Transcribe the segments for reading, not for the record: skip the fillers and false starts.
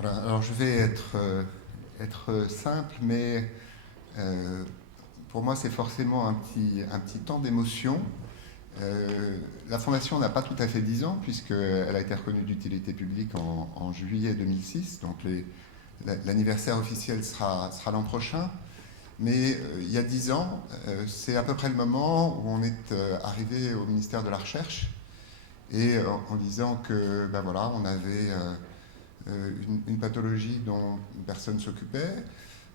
Voilà, alors je vais être simple, mais pour moi c'est forcément un petit temps d'émotion. La Fondation n'a pas tout à fait 10 ans, puisqu'elle a été reconnue d'utilité publique en juillet 2006, donc l'anniversaire officiel sera l'an prochain. Mais il y a 10 ans, c'est à peu près le moment où on est arrivé au ministère de la Recherche, et en disant que ben voilà, on avait une pathologie dont personne ne s'occupait.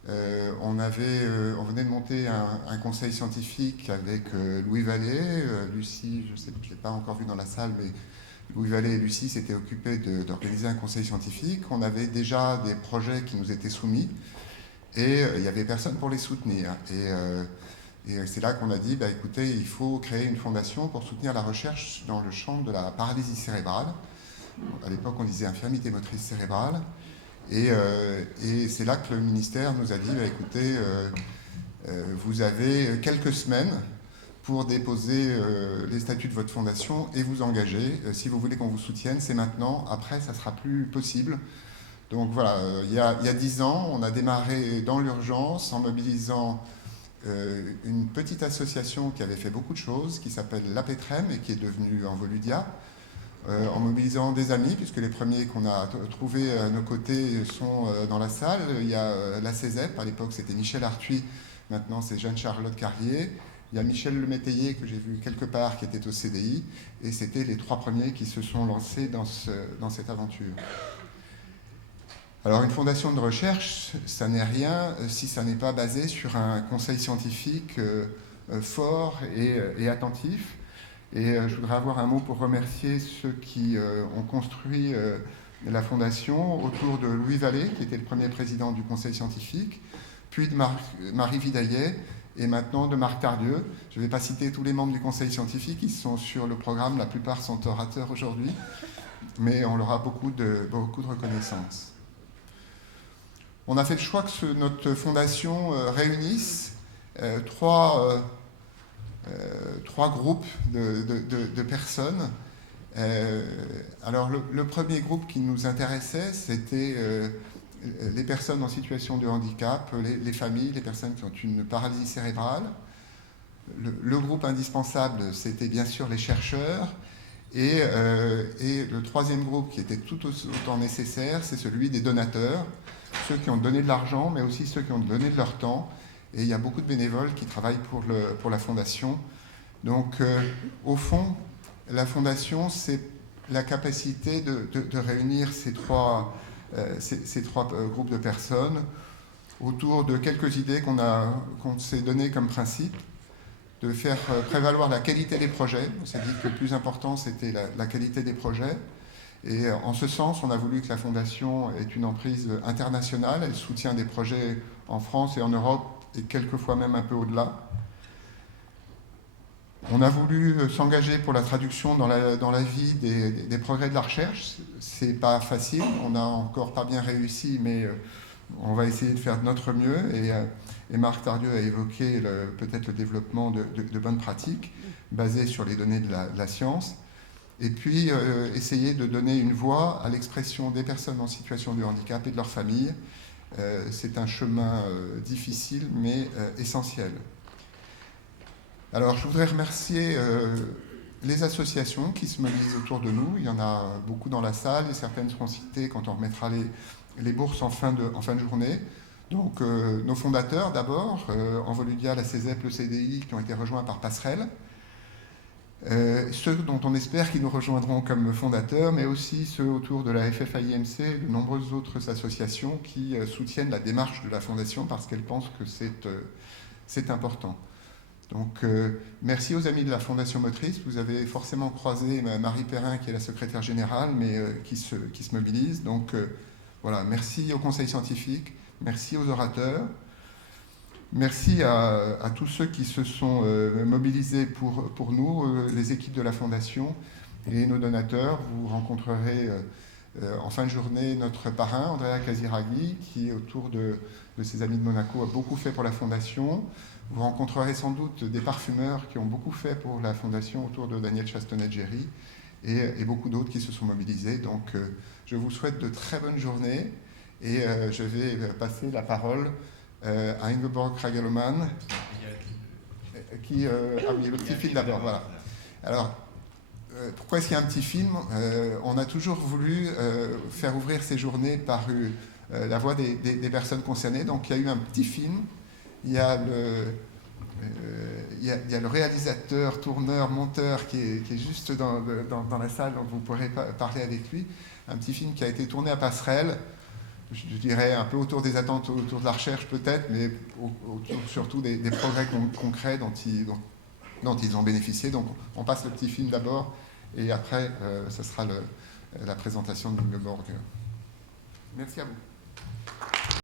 On venait de monter un conseil scientifique avec Louis Vallée, Lucie, je ne l'ai pas encore vu dans la salle, mais Louis Vallée et Lucie s'étaient occupés d'organiser un conseil scientifique. On avait déjà des projets qui nous étaient soumis et il n'y avait personne pour les soutenir. Et c'est là qu'on a dit, bah, écoutez, il faut créer une fondation pour soutenir la recherche dans le champ de la paralysie cérébrale. À l'époque, on disait infirmité motrice cérébrale. Et c'est là que le ministère nous a dit, bah, écoutez, vous avez quelques semaines pour déposer les statuts de votre fondation et vous engager. Si vous voulez qu'on vous soutienne, c'est maintenant. Après, ça ne sera plus possible. Donc voilà, il y a 10 ans, on a démarré dans l'urgence en mobilisant une petite association qui avait fait beaucoup de choses, qui s'appelle l'APETREM et qui est devenue Envoludia, en mobilisant des amis, puisque les premiers qu'on a trouvés à nos côtés sont dans la salle. Il y a la CESEP, à l'époque c'était Michel Arthuis, maintenant c'est Jeanne-Charlotte Carrier. Il y a Michel Lemétayer, que j'ai vu quelque part, qui était au CDI, et c'était les 3 premiers qui se sont lancés dans cette aventure. Alors une fondation de recherche, ça n'est rien si ça n'est pas basé sur un conseil scientifique fort et attentif. Et je voudrais avoir un mot pour remercier ceux qui ont construit la fondation autour de Louis Vallée, qui était le premier président du conseil scientifique, puis de Marie Vidaillet, et maintenant de Marc Tardieu. Je ne vais pas citer tous les membres du conseil scientifique, ils sont sur le programme, la plupart sont orateurs aujourd'hui, mais on leur a beaucoup de reconnaissance. On a fait le choix que notre fondation réunisse trois groupes de personnes. Alors le premier groupe qui nous intéressait, c'était les personnes en situation de handicap, les familles, les personnes qui ont une paralysie cérébrale. Le groupe indispensable, c'était bien sûr les chercheurs. Et le troisième groupe qui était tout autant nécessaire, c'est celui des donateurs, ceux qui ont donné de l'argent, mais aussi ceux qui ont donné de leur temps. Et il y a beaucoup de bénévoles qui travaillent pour la Fondation. Donc, au fond, la Fondation, c'est la capacité de réunir ces trois groupes de personnes autour de quelques idées qu'on s'est données comme principe, de faire prévaloir la qualité des projets. On s'est dit que le plus important, c'était la qualité des projets. Et en ce sens, on a voulu que la Fondation ait une emprise internationale. Elle soutient des projets en France et en Europe, et quelquefois même un peu au-delà. On a voulu s'engager pour la traduction dans la vie des progrès de la recherche. C'est pas facile, on n'a encore pas bien réussi, mais on va essayer de faire de notre mieux. Et Marc Tardieu a évoqué peut-être le développement de bonnes pratiques basées sur les données de la science. Et puis essayer de donner une voix à l'expression des personnes en situation de handicap et de leurs familles. C'est un chemin difficile mais essentiel. Alors je voudrais remercier les associations qui se mobilisent autour de nous. Il y en a beaucoup dans la salle et certaines seront citées quand on remettra les bourses en fin de journée. Donc nos fondateurs d'abord, Envoludia, la CESEP, le CDI, qui ont été rejoints par Passerelle. Ceux dont on espère qu'ils nous rejoindront comme fondateurs, mais aussi ceux autour de la FFAIMC et de nombreuses autres associations qui soutiennent la démarche de la Fondation parce qu'elles pensent que c'est important. Donc merci aux amis de la Fondation Motrice. Vous avez forcément croisé Marie Perrin qui est la secrétaire générale, mais qui se mobilise. Donc voilà, merci au Conseil scientifique, merci aux orateurs. Merci à tous ceux qui se sont mobilisés pour nous, les équipes de la Fondation et nos donateurs. Vous rencontrerez en fin de journée notre parrain, Andrea Casiraghi, qui, autour de ses amis de Monaco, a beaucoup fait pour la Fondation. Vous rencontrerez sans doute des parfumeurs qui ont beaucoup fait pour la Fondation autour de Daniel Chastonnet-Géry et beaucoup d'autres qui se sont mobilisés. Donc je vous souhaite de très bonnes journées. Et je vais passer la parole à Ingeborg Kragelman, qui... ah oui, le petit film d'abord, voilà. Alors, pourquoi est-ce qu'il y a un petit film? On a toujours voulu faire ouvrir ces journées par la voix des personnes concernées. Donc il y a eu un petit film. Il y a le réalisateur, tourneur, monteur qui est juste dans la salle, donc vous pourrez parler avec lui. Un petit film qui a été tourné à Passerelle, je dirais un peu autour des attentes, autour de la recherche peut-être, mais autour surtout des progrès concrets dont ils ont bénéficié. Donc on passe le petit film d'abord, et après ce sera la présentation de Ingeborg. Merci à vous.